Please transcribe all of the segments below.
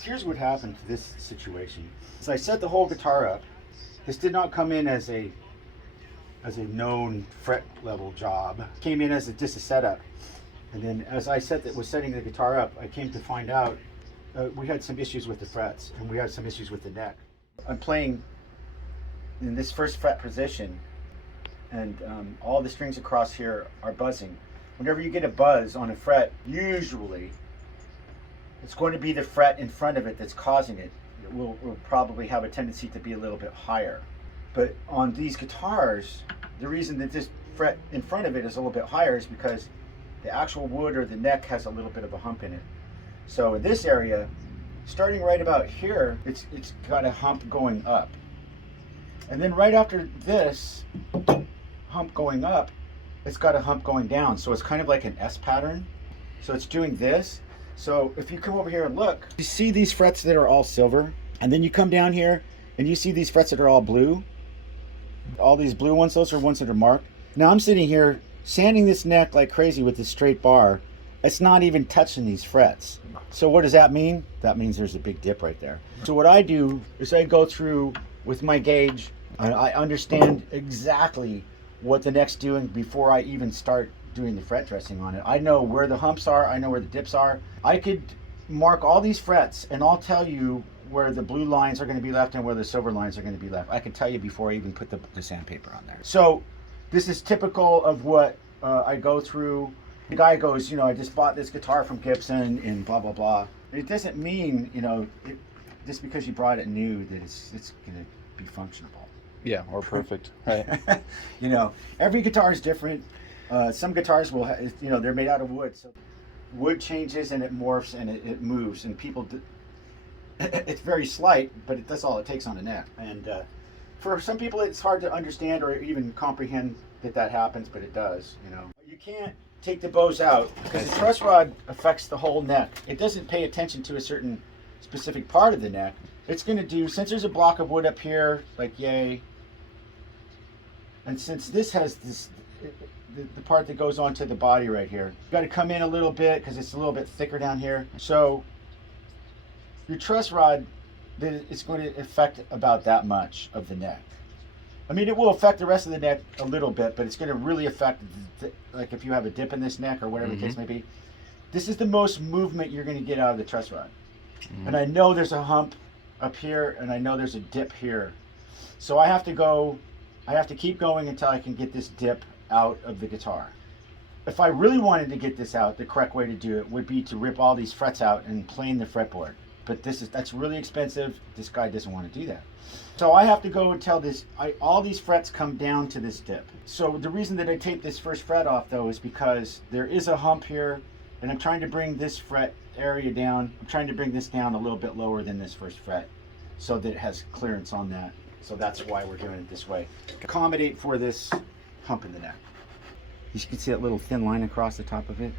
Here's what happened to this situation. So I set the whole guitar up. This did not come in as a known fret level job. It came in as just a setup. And then as I was setting the guitar up, I came to find out we had some issues with the frets and we had some issues with the neck. I'm playing in this first fret position, and all the strings across here are buzzing. Whenever you get a buzz on a fret, usually it's going to be the fret in front of it that's causing it. It will probably have a tendency to be a little bit higher. But on these guitars, the reason that this fret in front of it is a little bit higher is because the actual wood or the neck has a little bit of a hump in it. So in this area, starting right about here, it's got a hump going up. And then right after this hump going up, it's got a hump going down. So it's kind of like an S pattern. So it's doing this. So if you come over here and look, you see these frets that are all silver, and then you come down here and you see these frets that are all blue. All these blue ones, those are ones that are marked. Now I'm sitting here sanding this neck like crazy with this straight bar. It's not even touching these frets. So what does that mean? That means there's a big dip right there. So what I do is I go through with my gauge, and I understand exactly what the neck's doing before I even start doing the fret dressing on it. I know where the humps are, I know where the dips are. I could mark all these frets and I'll tell you where the blue lines are going to be left and where the silver lines are going to be left. I can tell you before I even put the sandpaper on there. So this is typical of what I go through. The guy goes, you know, I just bought this guitar from Gibson and blah, blah, blah. It doesn't mean, you know, just because you brought it new that it's going to be functional. Yeah, or perfect. Right. You know, every guitar is different. Some guitars will, you know, they're made out of wood. So wood changes and it morphs and it moves, and people, it's very slight, but that's all it takes on a neck. And for some people, it's hard to understand or even comprehend that happens, but it does, you know. You can't take the bows out because the truss rod affects the whole neck. It doesn't pay attention to a certain specific part of the neck. It's going to do, since there's a block of wood up here, like yay, and since this has this, the part that goes onto the body right here, you got to come in a little bit because it's a little bit thicker down here. So your truss rod is going to affect about that much of the neck. I mean, it will affect the rest of the neck a little bit, but it's going to really affect, like if you have a dip in this neck or whatever the case may be. This is the most movement you're going to get out of the truss rod. And I know there's a hump up here and I know there's a dip here. So I have to keep going until I can get this dip out of the guitar. If I really wanted to get this out, the correct way to do it would be to rip all these frets out and plane the fretboard. But that's really expensive. This guy doesn't want to do that. So I have to go until all these frets come down to this dip. So the reason that I tape this first fret off though is because there is a hump here and I'm trying to bring this fret area down. I'm trying to bring this down a little bit lower than this first fret so that it has clearance on that. So that's why we're doing it this way. Accommodate for this hump in the neck. You can see that little thin line across the top of it.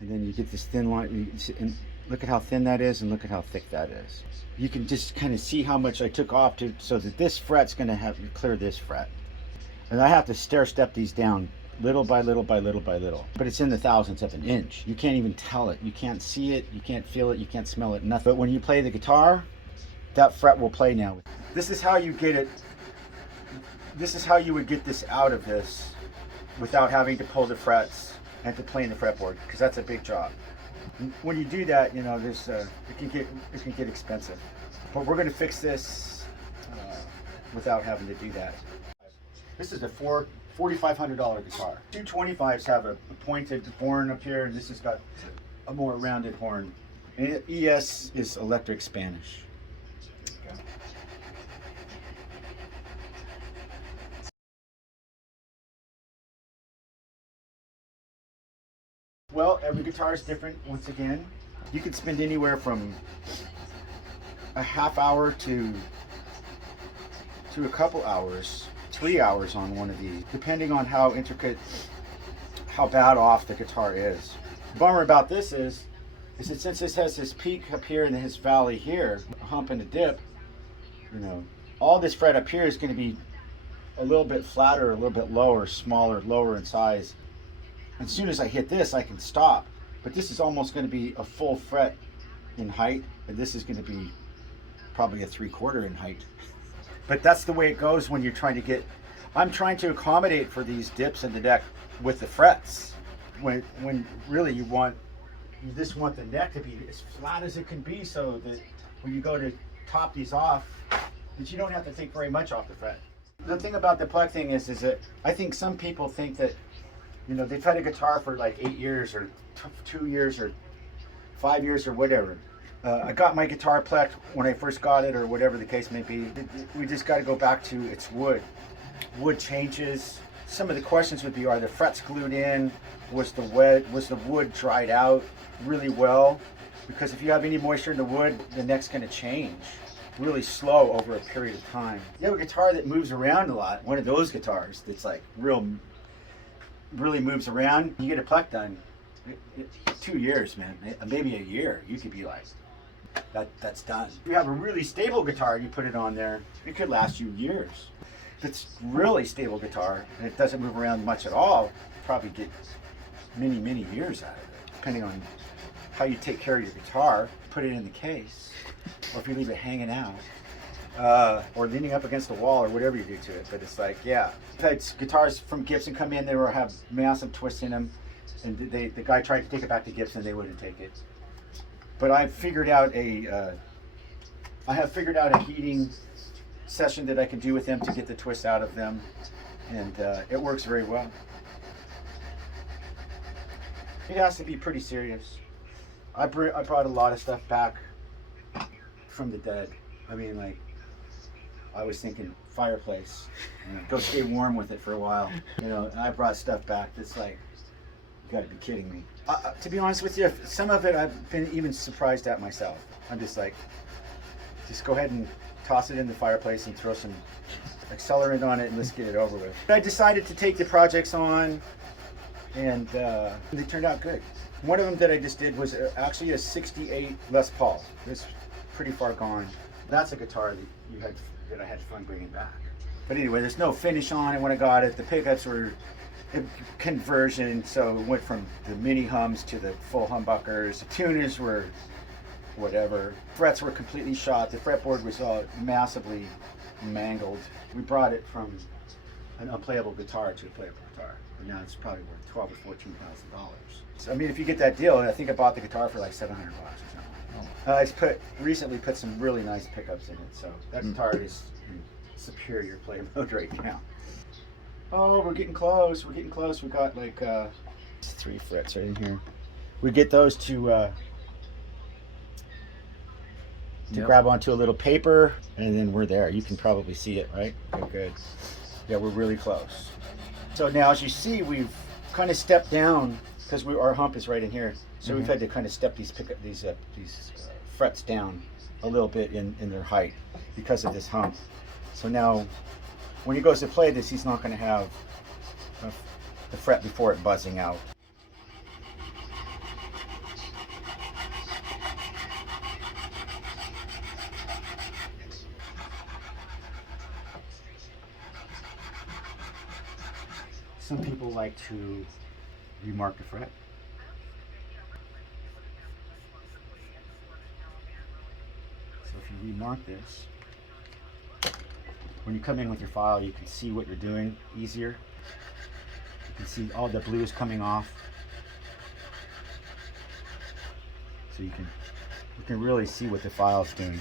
And then you get this thin line, and look at how thin that is and look at how thick that is. You can just kind of see how much I took off so that this fret's going to have to clear this fret. And I have to stair step these down little by little by little by little. But it's in the thousandths of an inch. You can't even tell it. You can't see it. You can't feel it. You can't smell it. Nothing. But when you play the guitar, that fret will play now. This is how you get it. This is how you would get this out of this without having to pull the frets and to plane the fretboard, because that's a big job. When you do that, you know, it can get expensive. But we're going to fix this without having to do that. This is a $4,500 guitar. 225s have a pointed horn up here, and this has got a more rounded horn. And ES is electric Spanish. Well, every guitar is different. Once again, you could spend anywhere from a half hour to a couple hours, 3 hours on one of these, depending on how intricate, how bad off the guitar is. The bummer about this is that since this has this peak up here and this valley here, a hump and a dip, you know, all this fret up here is going to be a little bit flatter, a little bit lower, smaller, lower in size. As soon as I hit this, I can stop. But this is almost going to be a full fret in height, and this is going to be probably a 3/4 in height. But that's the way it goes when you're trying to get, I'm trying to accommodate for these dips in the neck with the frets. When really you just want the neck to be as flat as it can be, so that when you go to top these off, that you don't have to take very much off the fret. The thing about the plug thing is that I think some people think that, you know, they've had a guitar for like 8 years or 2 years or 5 years or whatever. I got my guitar plucked when I first got it, or whatever the case may be. We just got to go back to its wood. Wood changes. Some of the questions would be: are the frets glued in? Was the wood dried out really well? Because if you have any moisture in the wood, the neck's going to change really slow over a period of time. You have a guitar that moves around a lot. One of those guitars that's like really moves around. You get a pluck done. 2 years, man, maybe a year. You could be like, that's done. If you have a really stable guitar, you put it on there, it could last you years. If it's really stable guitar and it doesn't move around much at all, probably get many years out of it, depending on how you take care of your guitar. Put it in the case, or if you leave it hanging out, or leaning up against the wall, or whatever you do to it. But it's like, yeah, I've had guitars from Gibson come in, they will have massive twists in them, and the guy tried to take it back to Gibson, they wouldn't take it. But I have figured out a heating session that I can do with them to get the twists out of them, and it works very well. It has to be pretty serious. I brought a lot of stuff back from the dead. I mean, like, I was thinking fireplace, you know, go stay warm with it for a while, you know. And I brought stuff back that's like, you gotta be kidding me. To be honest with you, some of it I've been even surprised at myself. I'm just like, just go ahead and toss it in the fireplace and throw some accelerant on it and let's get it over with. I decided to take the projects on, and they turned out good. One of them that I just did was actually a 68 Les Paul. It's pretty far gone. That's a guitar that I had fun bringing back. But anyway, there's no finish on it when I got it. The pickups were a conversion, so it went from the mini hums to the full humbuckers. The tuners were whatever. Frets were completely shot. The fretboard was all massively mangled. We brought it from an unplayable guitar to a playable guitar. But now it's probably worth $12,000 or $14,000. So I mean, if you get that deal, I think I bought the guitar for like $700 or something. I recently put some really nice pickups in it, so that guitar is in superior play mode right now. Oh, we're getting close. We're getting close. We got like 3 frets right in here. We get those to grab onto a little paper, and then we're there. You can probably see it, right? Okay, good. Yeah, we're really close. So now, as you see, we've kind of stepped down because our hump is right in here. So we've had to kind of step these frets down a little bit in their height because of this hump. So now, when he goes to play this, he's not going to have the fret before it buzzing out. Some people like to remark the fret. So if you remark this, when you come in with your file, you can see what you're doing easier. You can see all the blues coming off. So you can really see what the file's doing.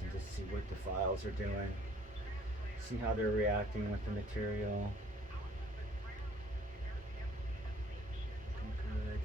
And just see what the files are doing, see how they're reacting with the material. Looking good.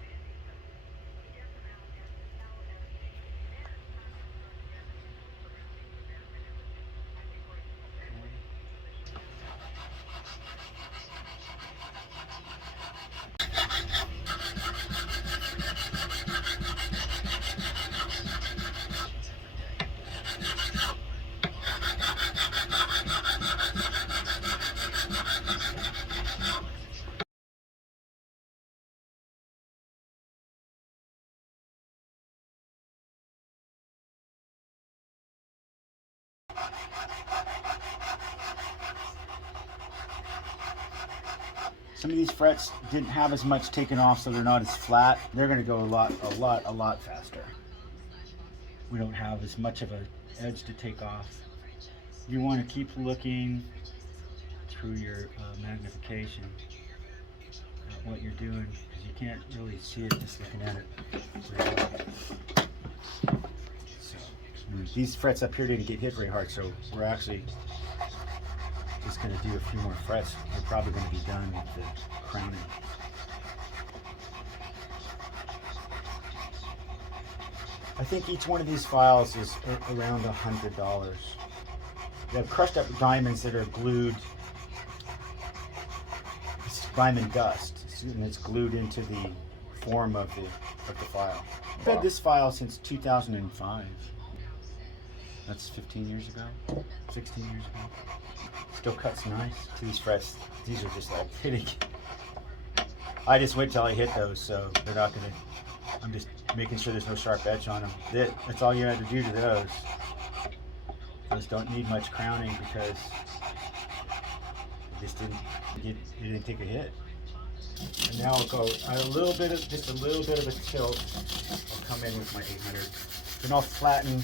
Some of these frets didn't have as much taken off, so they're not as flat. They're going to go a lot faster. We don't have as much of an edge to take off. You want to keep looking through your magnification at what you're doing, because you can't really see it just looking at it. So, these frets up here didn't get hit very hard, so we're actually just going to do a few more frets. We're probably going to be done with the crowning. I think each one of these files is around $100. They have crushed up diamonds that are glued. It's diamond dust, and it's glued into the form of the file. I've had this file since 2005. That's 15 years ago, 16 years ago. Still cuts nice. These frets, these are just like hitting. I just wait till I hit those, so they're not gonna. I'm just making sure there's no sharp edge on them. That's all you had to do to those. Those don't need much crowning because it just didn't take a hit. And now I'll go a little bit of just a little bit of a tilt. I'll come in with my 800. Then I'll flatten.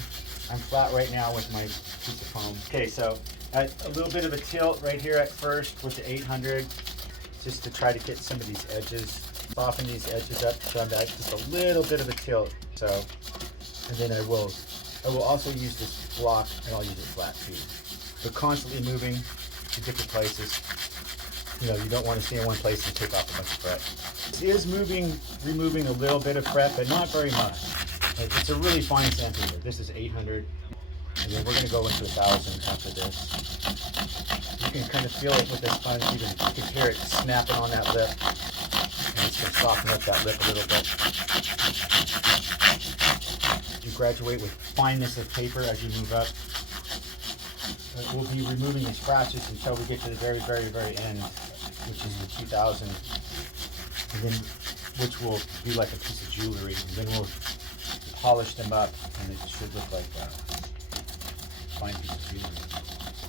I'm flat right now with my piece of foam. Okay, so at a little bit of a tilt right here at first with the 800, just to try to get some of these edges, soften these edges up, so that just a little bit of a tilt. So, and then I will also use this block, and I'll use it flat too. So constantly moving to different places. You know, you don't want to stay in one place and take off a bunch of fret. It is removing a little bit of fret, but not very much. It's a really fine sandpaper. This is 800, and then we're going to go into 1000 after this. You can kind of feel it with the sponge. You can hear it snapping on that lip, and it's going to soften up that lip a little bit. You graduate with fineness of paper as you move up. We'll be removing the scratches until we get to the very, very, very end, which is the 2000, and then which will be like a piece of jewelry, and then we'll polish them up, and it should look like a fine piece of jewelry.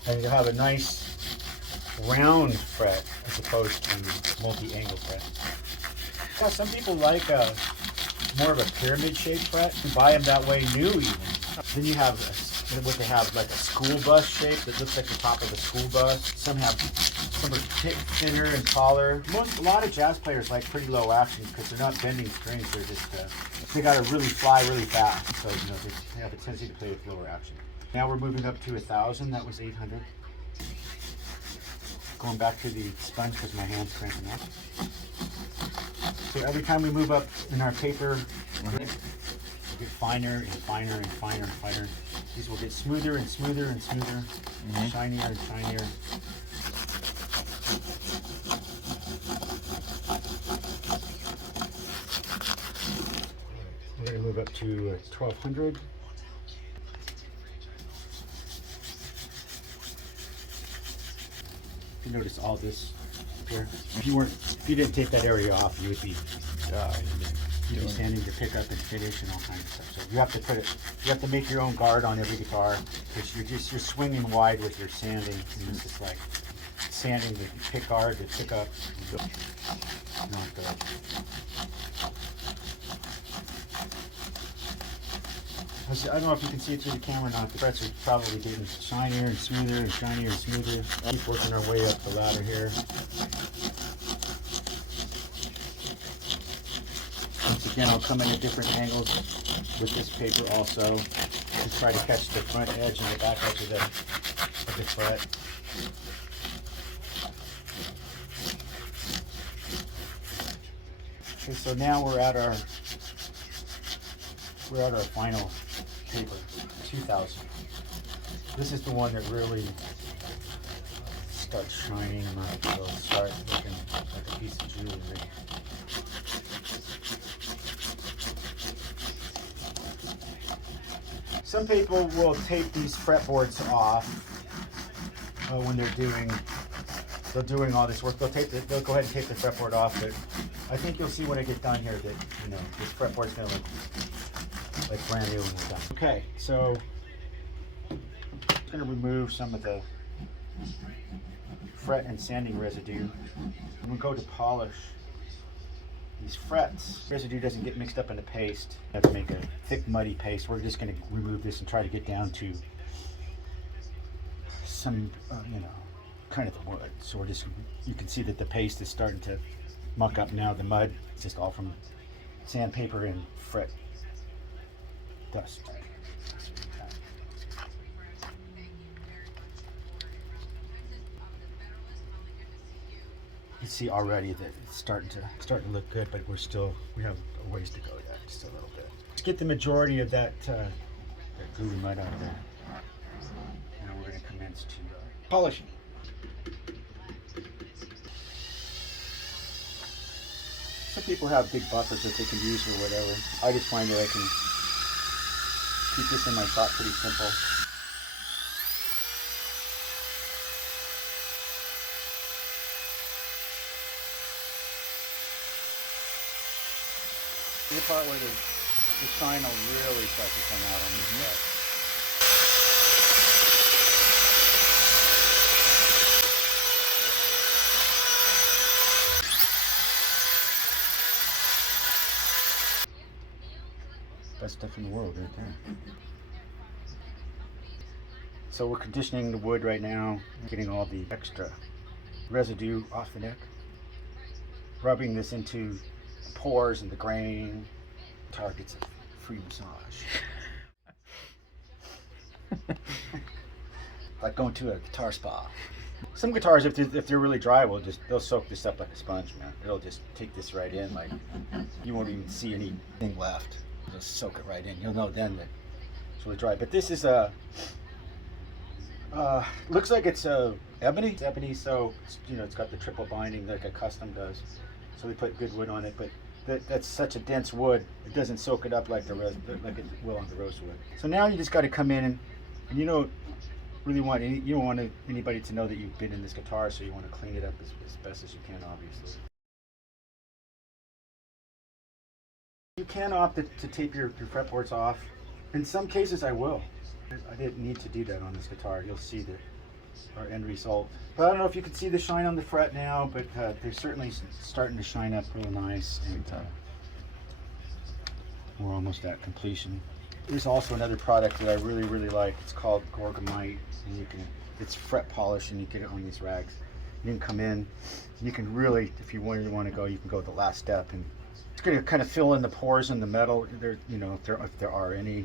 And you'll have a nice round fret as opposed to multi-angle fret. Yeah, some people like more of a pyramid shaped fret. You buy them that way new even. Then you have what they have like a school bus shape that looks like the top of a school bus. Some are thinner and taller. A lot of jazz players like pretty low action because they're not bending strings. They're just they got to really fly really fast. So you know they have a tendency to play with lower action. Now we're moving up to 1000. That was 800. Going back to the sponge because my hand's cramping up. So every time we move up in our paper, we get finer and finer and finer and finer. These will get smoother and smoother and smoother, shinier and shinier. We're going to move up to 1200. You notice all this up here. If you didn't take that area off, you would be standing to pick up and finish and all kinds of stuff. So you have to you have to make your own guard on every guitar because you're swinging wide with your sanding. And it's just like sanding the pick guard to pick up. Not good. I don't know if you can see it through the camera or not. The frets are probably getting shinier and smoother and shinier and smoother. Keep working our way up the ladder here. Once again, I'll come in at different angles with this paper also to try to catch the front edge and the back edge of the fret. Okay, so now we're at our final paper, 2000. This is the one that really starts shining and will start looking like a piece of jewelry. Some people will tape these fretboards off when they're doing all this work. They'll go ahead and tape the fretboard off, but I think you'll see when I get done here that this fretboard's gonna look like brand new when we're done. Okay, so going to remove some of the fret and sanding residue. And we'll go to polish these frets. Residue doesn't get mixed up in the paste. You have to make a thick, muddy paste. We're just going to remove this and try to get down to some, you know, kind of the wood. So we're just, you can see that the paste is starting to muck up now. The mud is just all from sandpaper and fret dust. You see already that it's starting to look good, but we have a ways to go yet, just a little bit. Let's get the majority of that gooey mud out of there. Now we're going to commence to polishing. Some people have big buffers that they can use or whatever. I just find that I can keep this in my shop pretty simple. The part where the shine will really start to come out on this stuff. Best stuff in the world right there. So we're conditioning the wood right now, getting all the extra residue off the neck, rubbing this into pores and the grain. Targets a free massage. Like going to a guitar spa. Some guitars, if they're really dry, they'll soak this up like a sponge, man. It'll just take this right in, like you won't even see anything left. It'll soak it right in. You'll know then that it's really dry. But this is looks like it's ebony. It's ebony, so you know it's got the triple binding like a custom does. So they put good wood on it, but that's such a dense wood, it doesn't soak it up like like it will on the rosewood. So now you just got to come in and you don't really want you don't want anybody to know that you've been in this guitar, so you want to clean it up as best as you can, obviously. You can opt to tape your fretboards off. In some cases, I will. I didn't need to do that on this guitar. You'll see our end result. But I don't know if you can see the shine on the fret now, but they're certainly starting to shine up real nice. And we're almost at completion. There's also another product that I really, really like. It's called Gorgamite, and it's fret polish, and you get it on these rags. You can come in, you can really, if you want to go, you can go the last step, and it's going to kind of fill in the pores in the metal. You know, if there are any,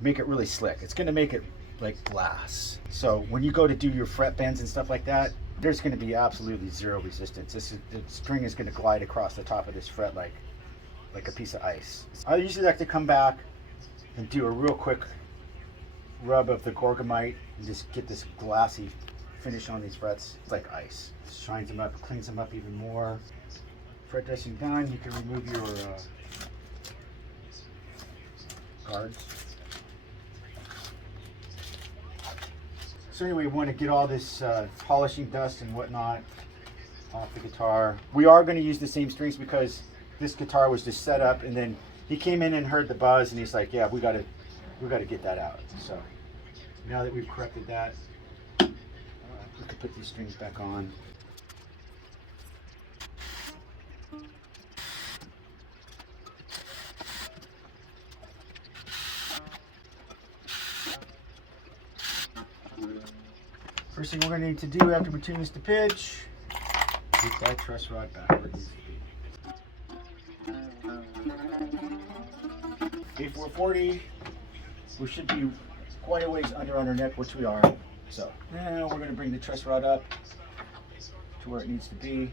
make it really slick. It's going to make it like glass. So when you go to do your fret bends and stuff like that, there's going to be absolutely zero resistance. The string is going to glide across the top of this fret like a piece of ice. I usually like to come back and do a real quick rub of the Gorgamite and just get this glassy finish on these frets. It's like ice. It shines them up, cleans them up even more. Fret dressing done, you can remove your guards. So anyway, we want to get all this polishing dust and whatnot off the guitar. We are going to use the same strings because this guitar was just set up, and then he came in and heard the buzz, and he's like, "Yeah, we got to get that out." So now that we've corrected that, we can put these strings back on. First thing we're going to need to do after we tune this to pitch, get that truss rod back where it needs to be. A440, we should be quite a ways under on our neck, which we are. So now we're going to bring the truss rod up to where it needs to be.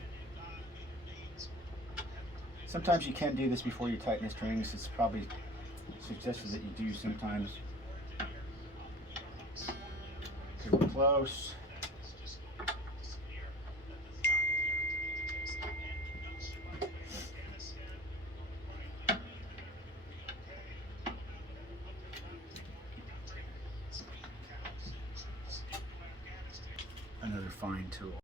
Sometimes you can do this before you tighten the strings. It's probably suggested that you do sometimes. Okay, we're close. Another fine tool.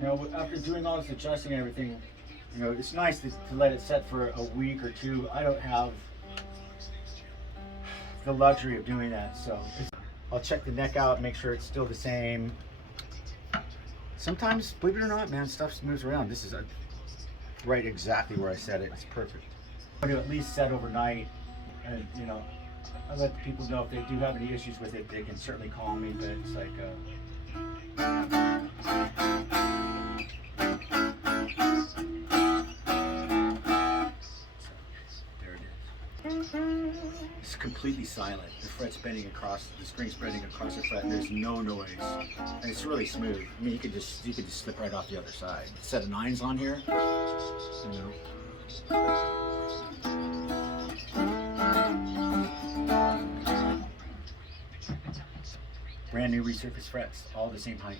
Now, after doing all this adjusting and everything, You know, it's nice to let it set for a week or two. I don't have the luxury of doing that, so I'll check the neck out, make sure it's still the same. Sometimes, believe it or not, man, stuff moves around. This is right exactly where I set it. It's perfect. I'm going to at least set overnight, and you know, I let the people know if they do have any issues with it, they can certainly call me. But it's like, there it is. It's completely silent. The fret's bending across, the string's bending across the fret, and there's no noise, and it's really smooth. I mean, you could just slip right off the other side. Set of 9s on here, you know. Brand new resurfaced frets, all the same height.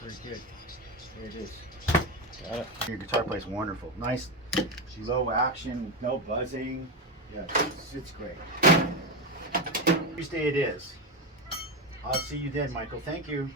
Very good. There it is. Got it. Your guitar plays wonderful. Nice, low action, no buzzing. Yeah, it's great. Tuesday it is. I'll see you then, Michael. Thank you.